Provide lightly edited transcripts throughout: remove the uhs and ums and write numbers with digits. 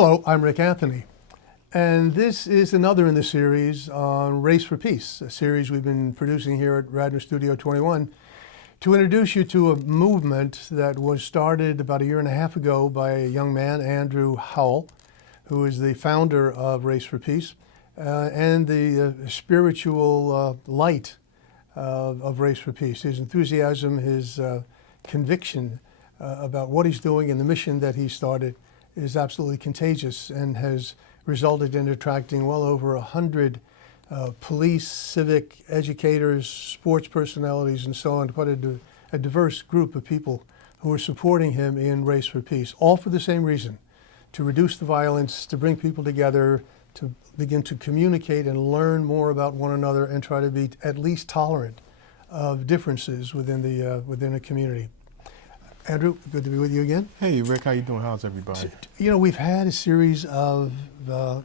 Hello, I'm Rick Anthony, and this is another in the series on Race for Peace, a series we've been producing here at Radnor Studio 21 to introduce you to a movement that was started about a year and a half ago by a young man, Andrew Howell, who is the founder of Race for Peace and the spiritual light of Race for Peace. His enthusiasm, his conviction about what he's doing and the mission that he started is absolutely contagious and has resulted in attracting well over 100 police, civic, educators, sports personalities, and so on, quite a diverse group of people who are supporting him in Race for Peace, all for the same reason: to reduce the violence, to bring people together, to begin to communicate and learn more about one another, and try to be at least tolerant of differences within a community. Andrew, good to be with you again. Hey, Rick, how you doing? How's everybody? You know, we've had a series of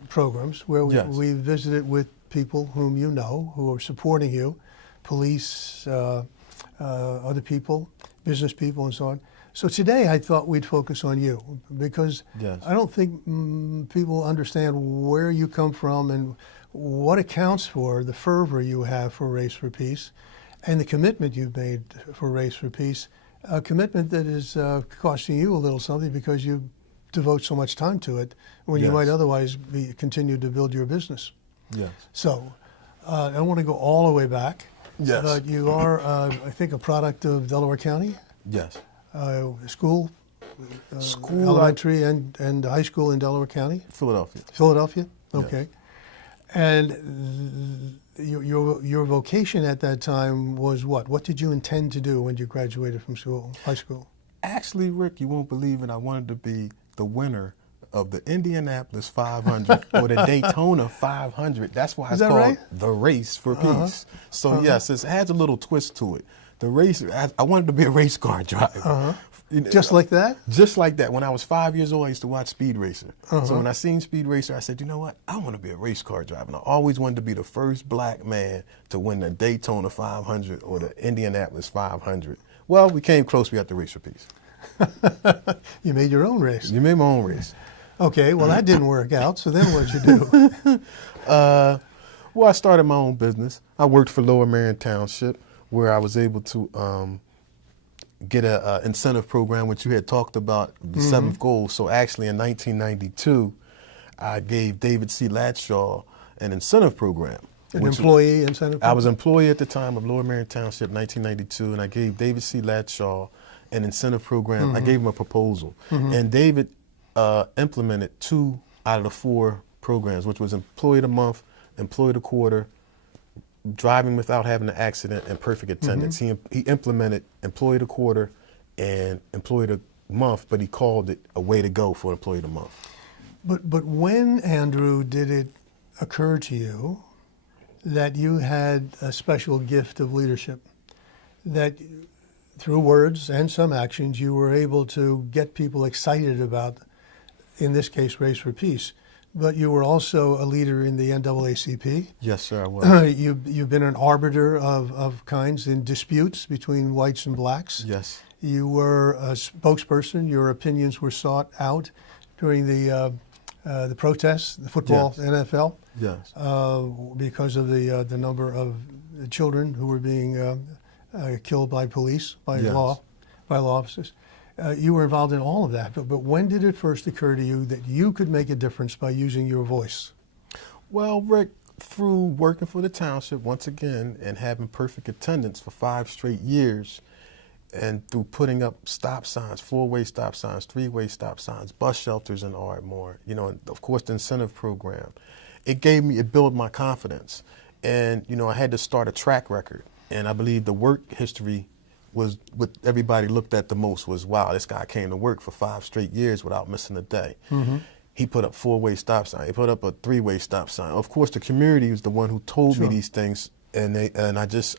programs where we visited with people whom you know, who are supporting you, police, other people, business people, and so on. So today I thought we'd focus on you because I don't think people understand where you come from and what accounts for the fervor you have for Race for Peace and the commitment you've made for Race for Peace. A commitment that is costing you a little something because you devote so much time to it when you might otherwise continue to build your business. Yes. So I don't want to go all the way back. Yes. But you are, I think, a product of Delaware County. Yes. School, elementary and high school in Delaware County. Philadelphia. Philadelphia. Okay. Yes. And your vocation at that time was what? What did you intend to do when you graduated from high school? Actually, Rick, you won't believe it. I wanted to be the winner of the Indianapolis 500 or the Daytona 500. That's why it's called the Race for Peace. So yes, it has a little twist to it. The race, I wanted to be a race car driver. Just like that? Just like that. When I was 5 years old, I used to watch Speed Racer. So when I seen Speed Racer, I said, you know what? I want to be a race car driver. And I always wanted to be the first black man to win the Daytona 500 or the Indianapolis 500. Well, we came close. We got the Race for Peace. You made your own race. You made my own race. Okay, well, that didn't work out. So then what'd you do? Well, I started my own business. I worked for Lower Marion Township, where I was able to get an incentive program, which you had talked about, the seventh goal. So actually in 1992, I gave David C. Latshaw an incentive program. An employee incentive program? I was employee at the time of Lower Marion Township, 1992, and I gave David C. Latshaw an incentive program. I gave him a proposal. And David implemented 2 out of the 4 programs, which was Employee of the Month, Employee of the Quarter, driving without having an accident, and perfect attendance. He implemented Employee of the Quarter and Employee of the Month, but he called it a way to go for Employee of the Month. But when, Andrew, did it occur to you that you had a special gift of leadership, that through words and some actions you were able to get people excited about, in this case, Race for Peace? But you were also a leader in the NAACP. Yes, sir, I was. You've been an arbiter of kinds in disputes between whites and blacks. Yes. You were a spokesperson. Your opinions were sought out during the protests, the football, NFL. Yes. Because of the number of children who were being killed by police, by law officers. You were involved in all of that, but when did it first occur to you that you could make a difference by using your voice? Well, Rick, through working for the township once again and having perfect attendance for 5 straight years, and through putting up stop signs, 4-way stop signs, 3-way stop signs, bus shelters in Ardmore, and of course the incentive program, it built my confidence. And, I had to start a track record. And I believe the work history was what everybody looked at the most was, wow, this guy came to work for 5 straight years without missing a day. He put up 4-way stop sign. He put up a 3-way stop sign. Of course, the community was the one who told me these things, and I just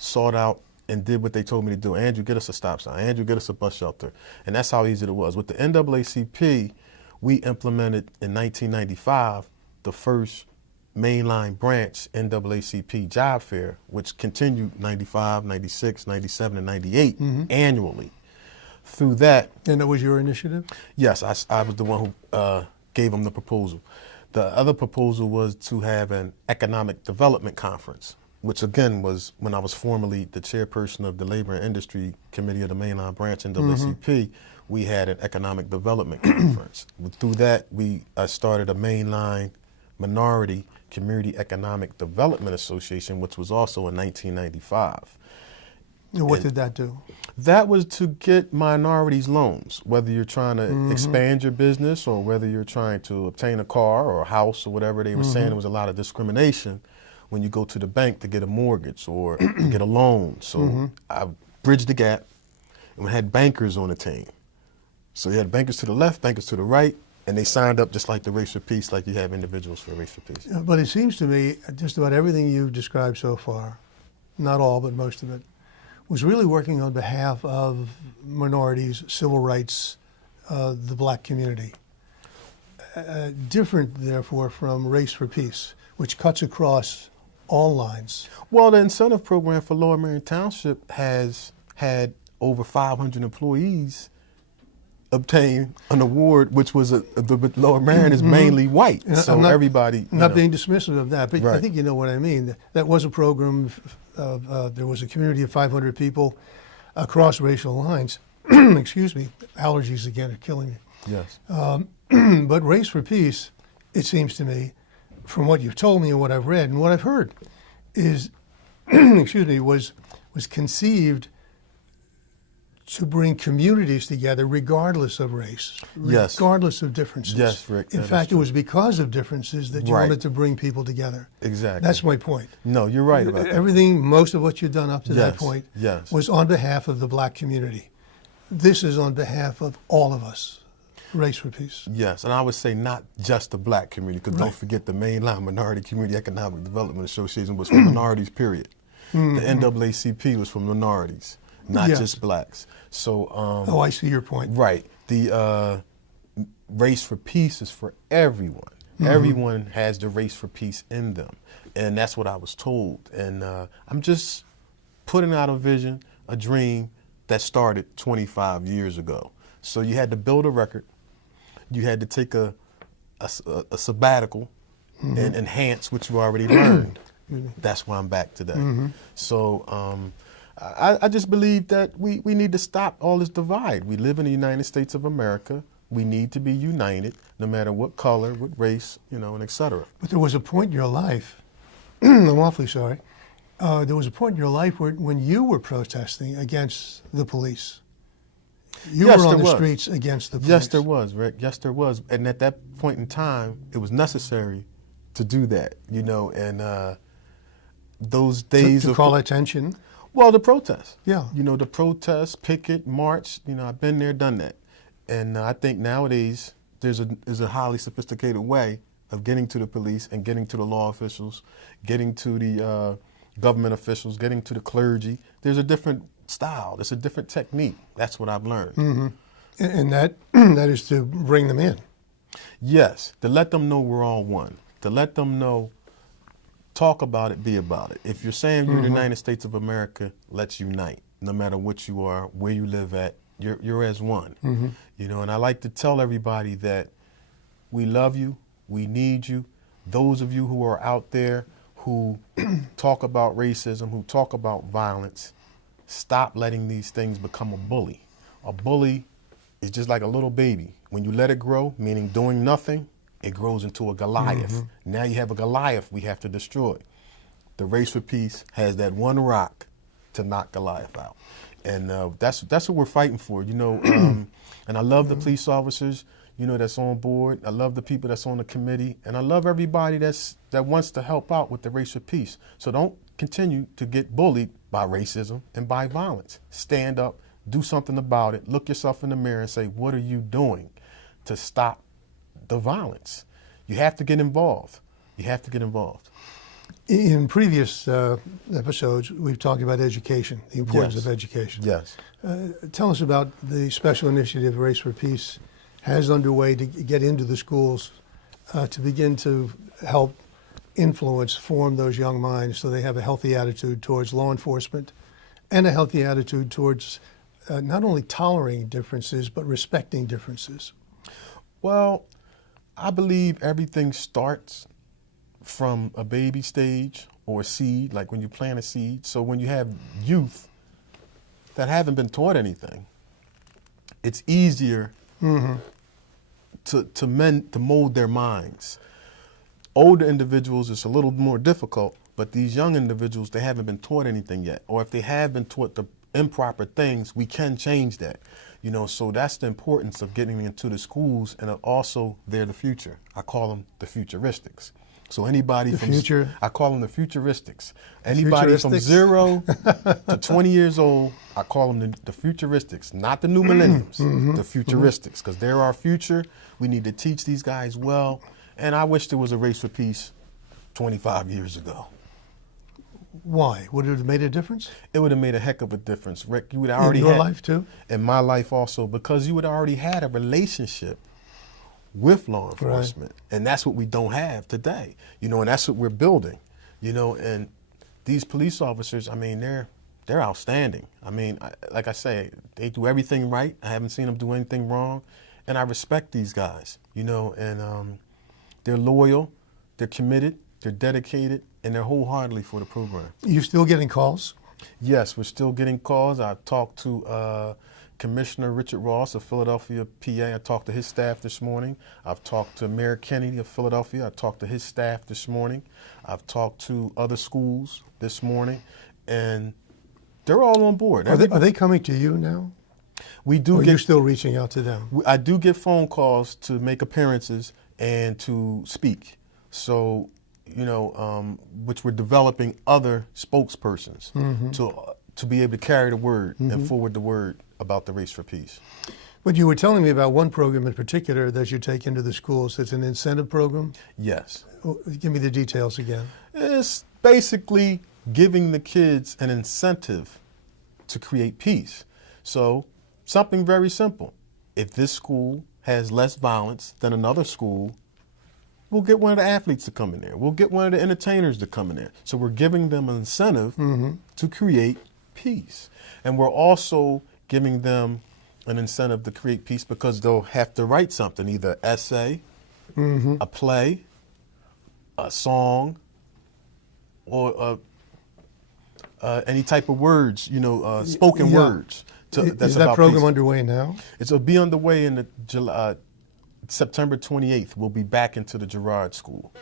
sought out and did what they told me to do. Andrew, get us a stop sign. Andrew, get us a bus shelter. And that's how easy it was. With the NAACP, we implemented in 1995 the first mainline branch NAACP job fair, which continued 95, 96, 97, and 98 annually. Through that. And that was your initiative? Yes, I was the one who gave them the proposal. The other proposal was to have an economic development conference, which again was when I was formerly the chairperson of the Labor and Industry Committee of the Mainline Branch NAACP. We had an economic development conference. Through that, I started a Mainline Minority Community Economic Development Association, which was also in 1995. And what did that do? That was to get minorities loans, whether you're trying to expand your business or whether you're trying to obtain a car or a house or whatever. They were saying there was a lot of discrimination when you go to the bank to get a mortgage or to get a loan. So I bridged the gap, and we had bankers on the team. So you had bankers to the left, bankers to the right, and they signed up just like the Race for Peace, like you have individuals for Race for Peace. But it seems to me just about everything you've described so far, not all, but most of it, was really working on behalf of minorities, civil rights, the black community. Different, therefore, from Race for Peace, which cuts across all lines. Well, the incentive program for Lower Merion Township has had over 500 employees obtain an award, which was the Lower Merion is mainly white, so everybody. Not being dismissive of that, but Right. I think you know what I mean. That was a program. There was a community of 500 people across racial lines. Excuse me, allergies again are killing me. Yes. But Race for Peace, it seems to me, from what you've told me and what I've read and what I've heard, is, excuse me, was conceived to bring communities together regardless of race, Yes. regardless of differences. Yes, Rick, In that is fact, it true. was because of differences that you Right. wanted to bring people together. Exactly. That's my point. No, you're right about that. Everything, most of what you've done up to that Yes, point yes. was on behalf of the black community. This is on behalf of all of us. Race for Peace. Yes, and I would say not just the black community, because Right. don't forget the Mainline Minority Community Economic Development Association was for minorities, period. The NAACP was for minorities, not Yes. just blacks. So, Oh, I see your point. right, the Race for Peace is for everyone. Everyone has the Race for Peace in them, and that's what I was told. And I'm just putting out a vision, a dream that started 25 years ago. So you had to build a record. You had to take a sabbatical and enhance what you already learned. That's why I'm back today. So I just believe that we need to stop all this divide. We live in the United States of America. We need to be united, no matter what color, what race, and et cetera. But there was a point in your life, I'm awfully sorry, there was a point in your life when you were protesting against the police. You Yes, were on there the was. streets against the police. Yes, there was, Rick. Yes, there was. And at that point in time, it was necessary to do that, and those days To of call attention. Well, the protest. Yeah. The protest, picket, march, I've been there, done that. And I think nowadays there's a highly sophisticated way of getting to the police and getting to the law officials, getting to the government officials, getting to the clergy. There's a different style. There's a different technique. That's what I've learned. And that that is to bring them in. Yes, to let them know we're all one. To let them know, talk about it, be about it. If you're saying you're the United States of America, let's unite. No matter what you are, where you live at, you're as one. And I like to tell everybody that we love you, we need you. Those of you who are out there who talk about racism, who talk about violence, stop letting these things become a bully. A bully is just like a little baby. When you let it grow, meaning doing nothing, it grows into a Goliath. Now you have a Goliath we have to destroy. The Race for Peace has that one rock to knock Goliath out. And that's what we're fighting for, and I love the police officers, that's on board. I love the people that's on the committee, and I love everybody that wants to help out with the Race for Peace. So don't continue to get bullied by racism and by violence. Stand up, do something about it, look yourself in the mirror and say, what are you doing to stop the violence? You have to get involved. You have to get involved. In previous episodes, we've talked about education, the importance Yes. of education. Yes. Tell us about the special initiative Race for Peace has underway to get into the schools to begin to help influence, form those young minds so they have a healthy attitude towards law enforcement and a healthy attitude towards not only tolerating differences, but respecting differences. Well, I believe everything starts from a baby stage or a seed, like when you plant a seed. So when you have youth that haven't been taught anything, it's easier to mold their minds. Older individuals, it's a little more difficult, but these young individuals, they haven't been taught anything yet. Or if they have been taught the improper things, we can change that. You know, so that's the importance of getting into the schools, and also they're the future. I call them the futuristics. So anybody from future? I call them the futuristics. Anybody from 0 to 20 years old, I call them the futuristics, not the new millenniums, the futuristics, because they're our future. We need to teach these guys well. And I wish there was a race for peace 25 years ago. Why? Would it have made a difference? It would have made a heck of a difference, Rick. You would already in your life too? In my life also, because you would already had a relationship with law enforcement. Right. And that's what we don't have today. You know, and that's what we're building. You know, and these police officers, I mean, they're outstanding. I mean, like I say, they do everything right. I haven't seen them do anything wrong. And I respect these guys, you know, and they're loyal, they're committed, they're dedicated, and they're wholeheartedly for the program. You still getting calls? Yes, we're still getting calls. I talked to Commissioner Richard Ross of Philadelphia, PA. I talked to his staff this morning. I've talked to Mayor Kennedy of Philadelphia. I talked to his staff this morning. I've talked to other schools this morning, and they're all on board. Are they coming to you now? We do. Or you're still reaching out to them? I do get phone calls to make appearances and to speak. So, you know, which we're developing other spokespersons to be able to carry the word and forward the word about the Race for Peace. But you were telling me about one program in particular that you take into the schools. It's an incentive program? Yes. Give me the details again. It's basically giving the kids an incentive to create peace. So something very simple. If this school has less violence than another school, we'll get one of the athletes to come in there. We'll get one of the entertainers to come in there. So we're giving them an incentive to create peace. And we're also giving them an incentive to create peace because they'll have to write something, either essay, a play, a song, or any type of words, you know, spoken words. Is that program underway now? It'll be underway in the September 28th. We'll be back into the Girard School,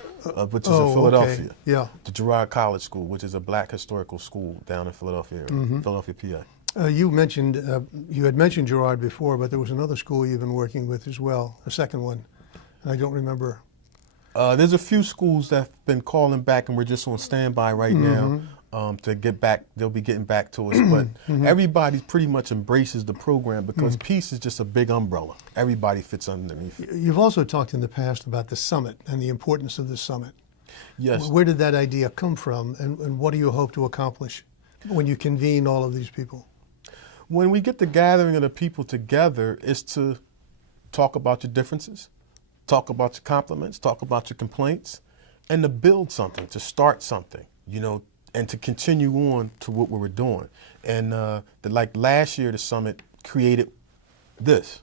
which is in Philadelphia. Okay. Yeah. The Girard College School, which is a black historical school down in Philadelphia, Philadelphia, PA. You had mentioned Girard before, but there was another school you've been working with as well, a second one, and I don't remember. There's a few schools that have been calling back, and we're just on standby right now to get back. They'll be getting back to us, but everybody pretty much embraces the program because peace is just a big umbrella. Everybody fits underneath it. You've also talked in the past about the summit and the importance of the summit. Yes. Where did that idea come from, and what do you hope to accomplish when you convene all of these people? When we get the gathering of the people together, it's to talk about your differences, talk about your compliments, talk about your complaints, and to build something, to start something, you know, and to continue on to what we were doing. And like last year, the summit created this,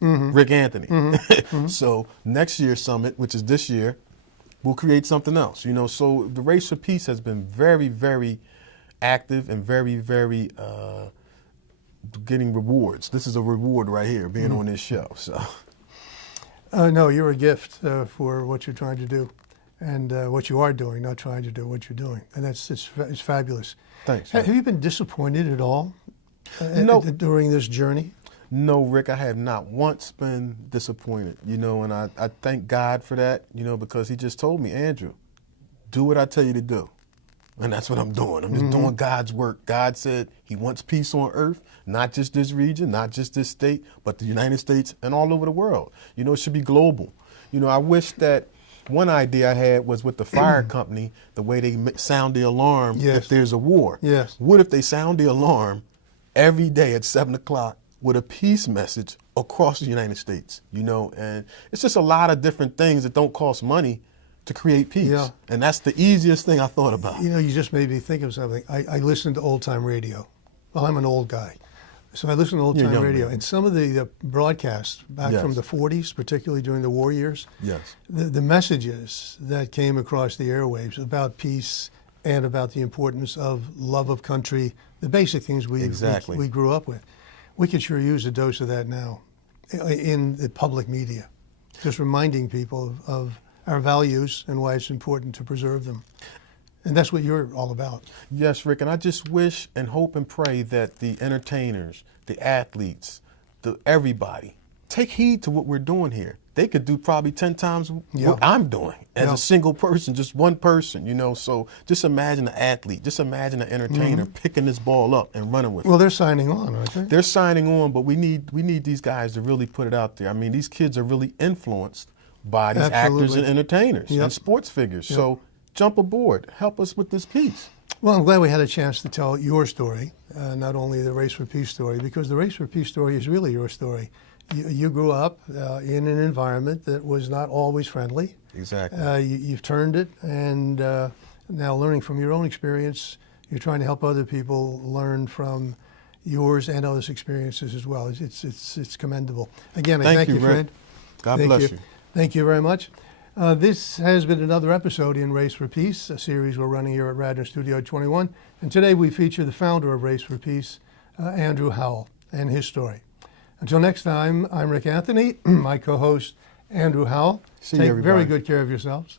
Rick Anthony. So next year's summit, which is this year, we'll create something else, you know. So the Race for Peace has been very, very active and very, very getting rewards. This is a reward right here, being on this show. So, no, you're a gift for what you're trying to do, and what you are doing, not trying to do what you're doing, and it's fabulous. Thanks. Have you been disappointed at all during this journey? No, Rick, I have not once been disappointed, you know, and I thank God for that, you know, because he just told me, Andrew, do what I tell you to do. And that's what I'm doing. I'm just doing God's work. God said he wants peace on earth, not just this region, not just this state, but the United States and all over the world. You know, it should be global. You know, I wish that one idea I had was with the fire company, the way they sound the alarm if there's a war. Yes. What if they sound the alarm every day at 7 o'clock with a peace message across the United States? You know, and it's just a lot of different things that don't cost money to create peace. Yeah. And that's the easiest thing I thought about. You know, you just made me think of something. I listen to old-time radio. Well, I'm an old guy. So I listen to old You're a time young radio, man. and some of the broadcasts back from Yes. the 40s, particularly during the war years, Yes. the messages that came across the airwaves about peace and about the importance of love of country, the basic things Exactly. we grew up with. We could sure use a dose of that now in the public media, just reminding people of our values and why it's important to preserve them. And that's what you're all about. Yes, Rick, and I just wish and hope and pray that the entertainers, the athletes, everybody, take heed to what we're doing here. They could do probably 10 times Yeah. what I'm doing as Yeah. a single person, just one person, So just imagine an athlete, just imagine an entertainer picking this ball up and running with it. Well, they're signing on, aren't they? They're signing on, but we need these guys to really put it out there. I mean, these kids are really influenced by these actors Absolutely. and entertainers Yep. and sports figures. Yep. So jump aboard. Help us with this piece. Well, I'm glad we had a chance to tell your story, not only the Race for Peace story, because the Race for Peace story is really your story. You grew up in an environment that was not always friendly. Exactly. You've turned it, and now learning from your own experience, you're trying to help other people learn from yours and others' experiences as well. It's commendable. Again, I thank you, Rick. Fred. God Thank bless you. Thank you very much. This has been another episode in Race for Peace, a series we're running here at Radnor Studio 21. And today we feature the founder of Race for Peace, Andrew Howell, and his story. Until next time, I'm Rick Anthony, my co-host, Andrew Howell. See you, Take everybody. very good care of yourselves.